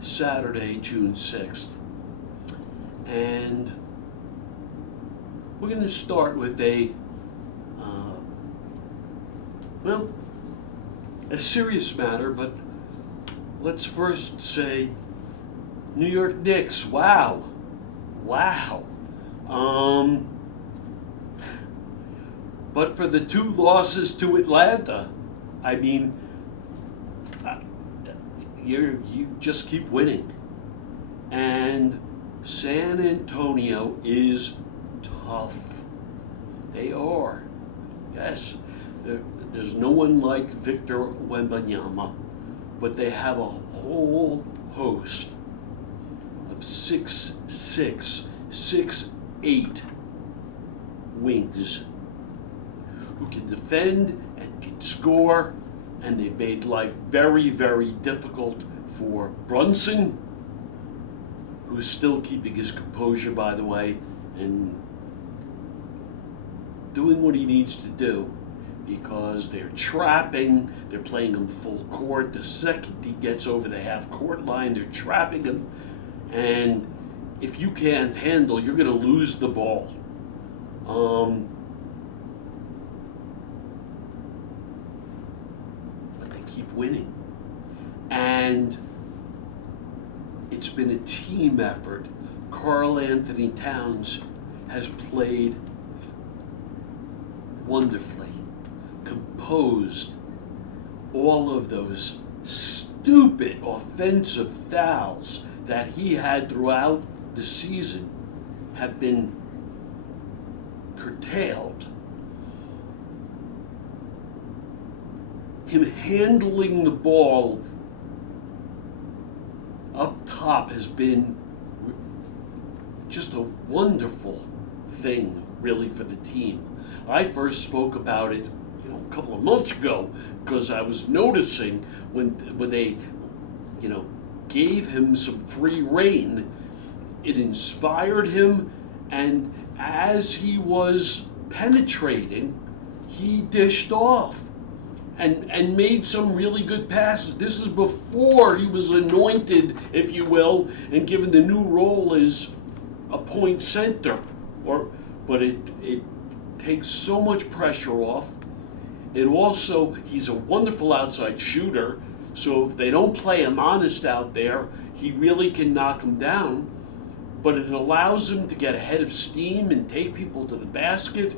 Saturday, June 6th. And we're going to start with a serious matter, but let's first say New York Knicks. Wow. But for the 2 losses to Atlanta, I mean, you just keep winning. And San Antonio is tough. They are. Yes, there's no one like Victor Wembanyama, but they have a whole host of 6'6", 6'8" wings who can defend and can score, and they made life very, very difficult for Brunson, who's still keeping his composure, by the way, and doing what he needs to do, because they're playing him full court. The second he gets over the half-court line, they're trapping him, and if you can't handle, you're going to lose the ball. But they keep winning. And it's been a team effort. Karl Anthony Towns has played wonderfully, composed. All of those stupid offensive fouls that he had throughout the season have been curtailed. Him handling the ball up top has been just a wonderful thing, really, for the team. I first spoke about it, a couple of months ago, because I was noticing when they, gave him some free rein, it inspired him, and as he was penetrating, he dished off and made some really good passes. This is before he was anointed, if you will, and given the new role as a point center. But it takes so much pressure off. It also, he's a wonderful outside shooter, so if they don't play him honest out there, he really can knock him down. But it allows him to get ahead of steam and take people to the basket.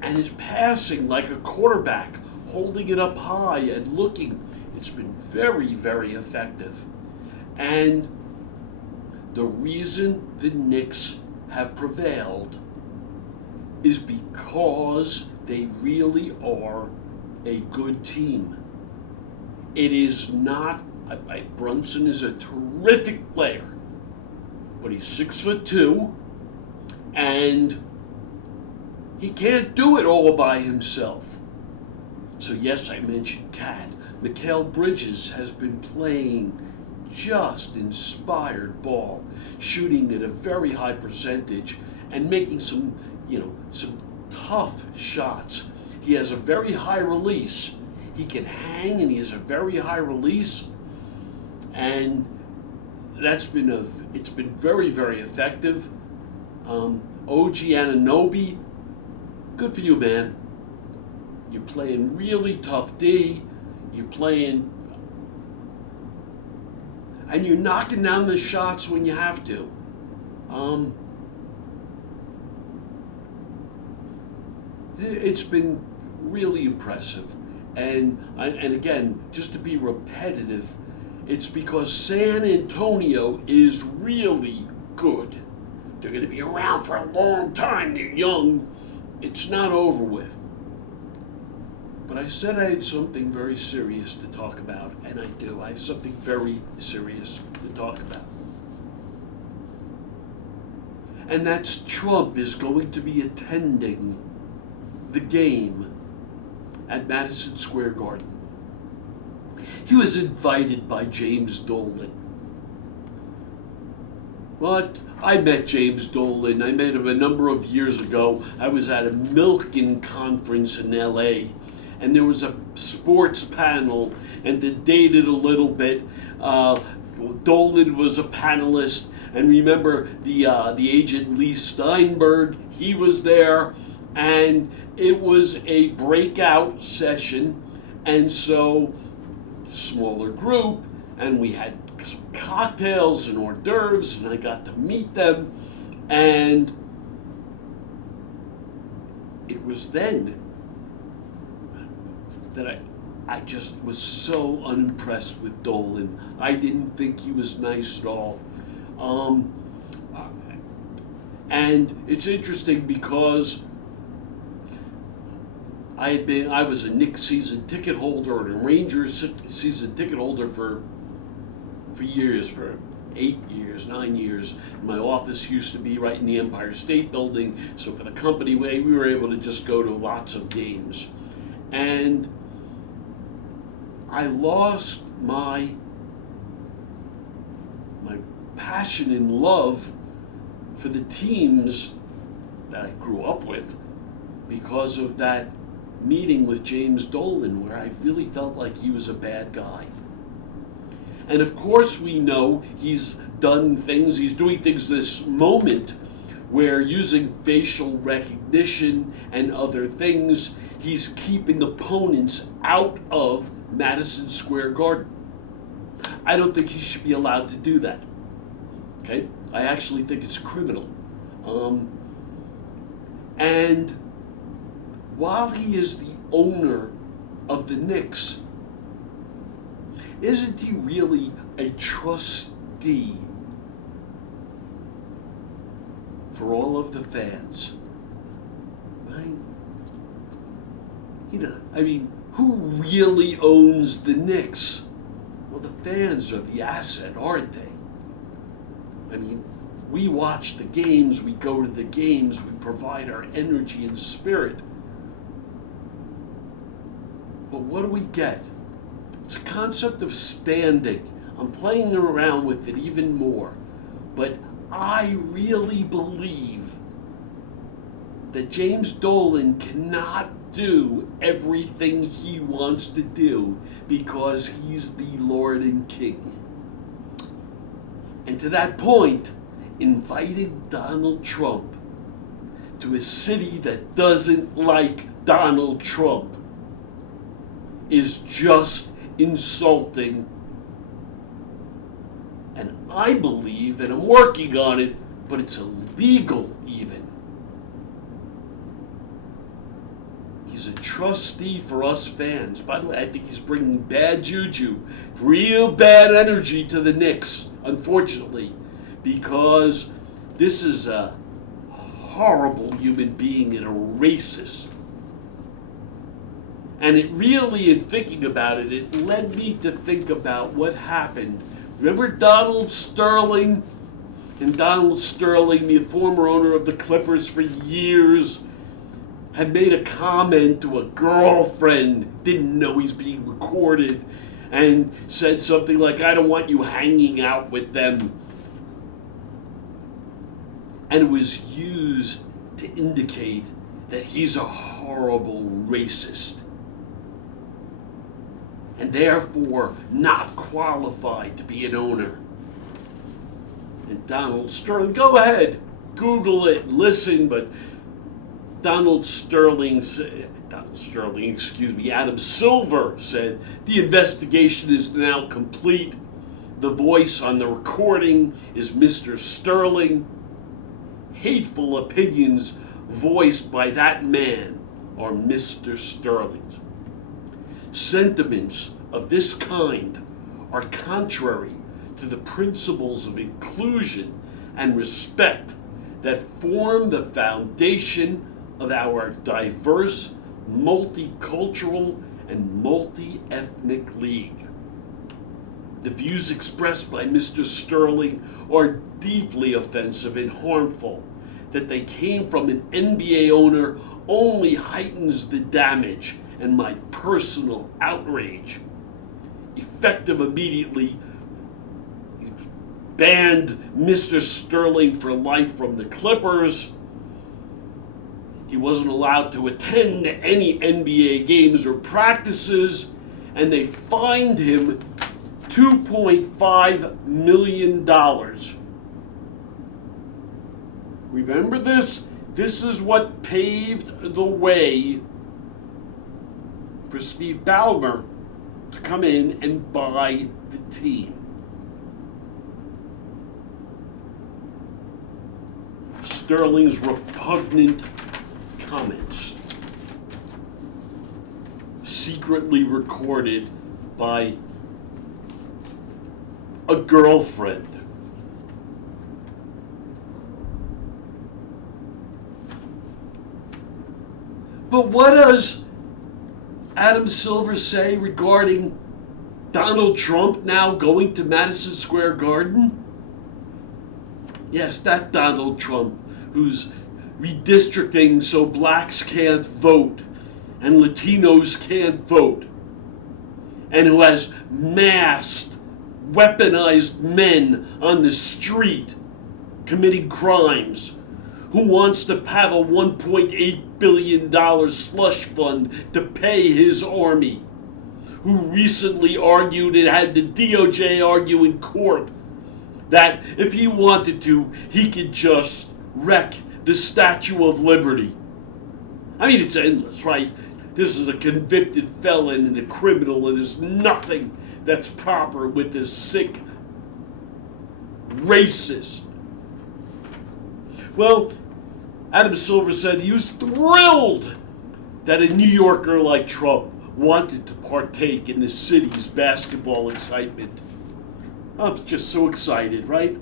And his passing like a quarterback, holding it up high and looking, it's been very, very effective. And the reason the Knicks have prevailed is because they really are a good team. It is not, Brunson is a terrific player, but he's 6'2", and he can't do it all by himself. So yes, I mentioned Cat. Mikal Bridges has been playing just inspired ball, shooting at a very high percentage and making some tough shots. He has a very high release. He can hang, and he has a very high release, and it's been very, very effective. OG Anunoby, good for you, man. You're playing really tough D. You're playing, and you're knocking down the shots when you have to. It's been really impressive. And again, just to be repetitive, it's because San Antonio is really good. They're going to be around for a long time. They're young. It's not over with. But I said I had something very serious to talk about, and I do. I have something very serious to talk about. And that's Trump is going to be attending the game at Madison Square Garden. He was invited by James Dolan. Well, I met James Dolan. I met him a number of years ago. I was at a Milken conference in LA, and there was a sports panel, and to date it a little bit, Dolan was a panelist, and remember the agent Lee Steinberg, he was there, and it was a breakout session, and so smaller group, and we had some cocktails and hors d'oeuvres, and I got to meet them, and it was then that I just was so unimpressed with Dolan. I didn't think he was nice at all. And it's interesting because I was a Knicks season ticket holder and a Rangers season ticket holder for years, for 8 years, 9 years. My office used to be right in the Empire State Building, so for the company we were able to just go to lots of games. And I lost my passion and love for the teams that I grew up with because of that meeting with James Dolan, where I really felt like he was a bad guy. And of course we know he's doing things this moment where using facial recognition and other things, he's keeping opponents out of Madison Square Garden. I don't think he should be allowed to do that. Okay? I actually think it's criminal. And while he is the owner of the Knicks, isn't he really a trustee for all of the fans? Right? Who really owns the Knicks? Well, the fans are the asset, aren't they? We watch the games, we go to the games, we provide our energy and spirit. But what do we get? It's a concept of standing. I'm playing around with it even more. But I really believe that James Dolan cannot do everything he wants to do because he's the Lord and King. And to that point, inviting Donald Trump to a city that doesn't like Donald Trump is just insulting. And I believe, and I'm working on it, but it's illegal even. He's a trustee for us fans. By the way, I think he's bringing bad juju, real bad energy to the Knicks, unfortunately, because this is a horrible human being and a racist. And it really, in thinking about it, it led me to think about what happened. Remember Donald Sterling? And Donald Sterling, the former owner of the Clippers for years, had made a comment to a girlfriend, didn't know he's being recorded, and said something like, "I don't want you hanging out with them." And it was used to indicate that he's a horrible racist and therefore not qualified to be an owner. And Donald Sterling, go ahead, Google it, listen, but Adam Silver said, the investigation is now complete. The voice on the recording is Mr. Sterling. Hateful opinions voiced by that man are Mr. Sterling's. Sentiments of this kind are contrary to the principles of inclusion and respect that form the foundation of our diverse, multicultural, and multi-ethnic league. The views expressed by Mr. Sterling are deeply offensive and harmful. That they came from an NBA owner only heightens the damage and my personal outrage. Effective immediately, he banned Mr. Sterling for life from the Clippers. He wasn't allowed to attend any NBA games or practices, and they fined him $2.5 million. Remember this? This is what paved the way for Steve Ballmer to come in and buy the team. Sterling's repugnant comments, secretly recorded by a girlfriend. But what does Adam Silver say regarding Donald Trump now going to Madison Square Garden? Yes, that Donald Trump who's redistricting so blacks can't vote and Latinos can't vote, and who has masked, weaponized men on the street committing crimes, who wants to have a $1.8 billion slush fund to pay his army, who recently argued and had the DOJ argue in court that if he wanted to, he could just wreck the Statue of Liberty. I mean, it's endless, right? This is a convicted felon and a criminal, and there's nothing that's proper with this sick racist. Well, Adam Silver said he was thrilled that a New Yorker like Trump wanted to partake in the city's basketball excitement. I'm just so excited, right?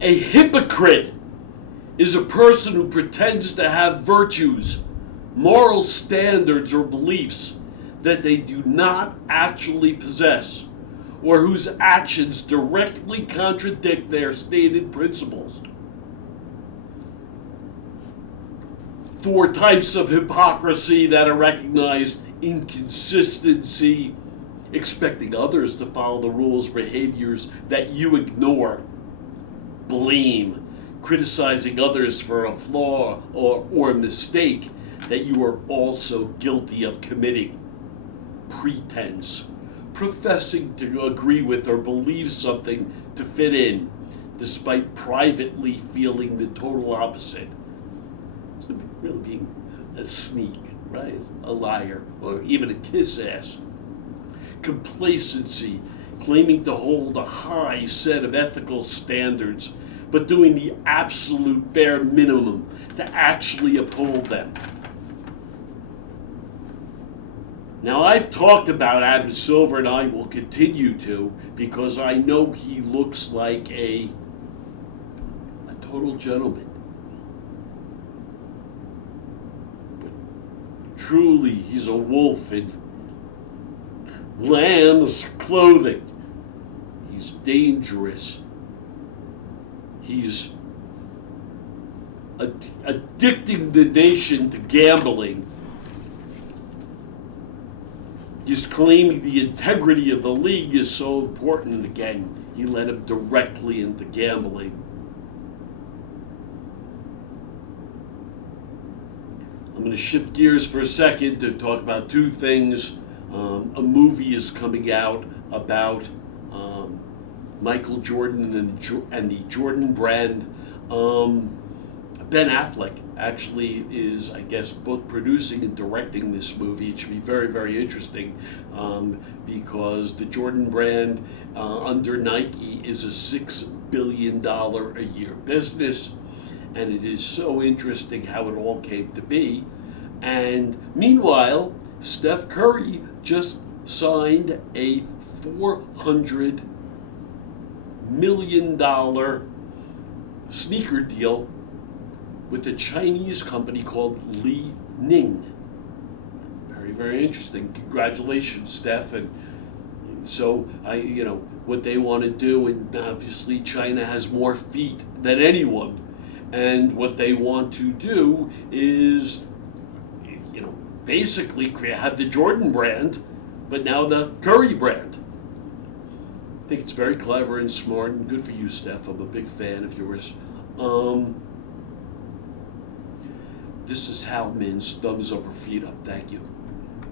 A hypocrite is a person who pretends to have virtues, moral standards, or beliefs that they do not actually possess, or whose actions directly contradict their stated principles. 4 types of hypocrisy that are recognized: inconsistency, expecting others to follow the rules, behaviors that you ignore; blame, criticizing others for a flaw or a mistake that you are also guilty of committing; pretense, professing to agree with or believe something to fit in, despite privately feeling the total opposite. So really being a sneak, right? A liar, or even a kiss ass. Complacency, claiming to hold a high set of ethical standards, but doing the absolute bare minimum to actually uphold them. Now, I've talked about Adam Silver, and I will continue to, because I know he looks like a total gentleman. But truly, he's a wolf in lamb's clothing. He's dangerous. He's addicting the nation to gambling. He's claiming the integrity of the league is so important. Again, he led him directly into gambling. I'm going to shift gears for a second to talk about 2 things. A movie is coming out about Michael Jordan and the Jordan brand. Ben Affleck actually is, I guess, both producing and directing this movie. It should be very, very interesting because the Jordan brand under Nike is a $6 billion a year business, and it is so interesting how it all came to be. And meanwhile, Steph Curry just signed a $400 million sneaker deal with a Chinese company called Li Ning. Very, very interesting. Congratulations, Steph. And so, what they want to do, and obviously China has more feet than anyone, and what they want to do is, basically have the Jordan brand, but now the Curry brand. I think it's very clever and smart, and good for you, Steph. I'm a big fan of yours. This is Hal Mins, thumbs up or feet up. Thank you.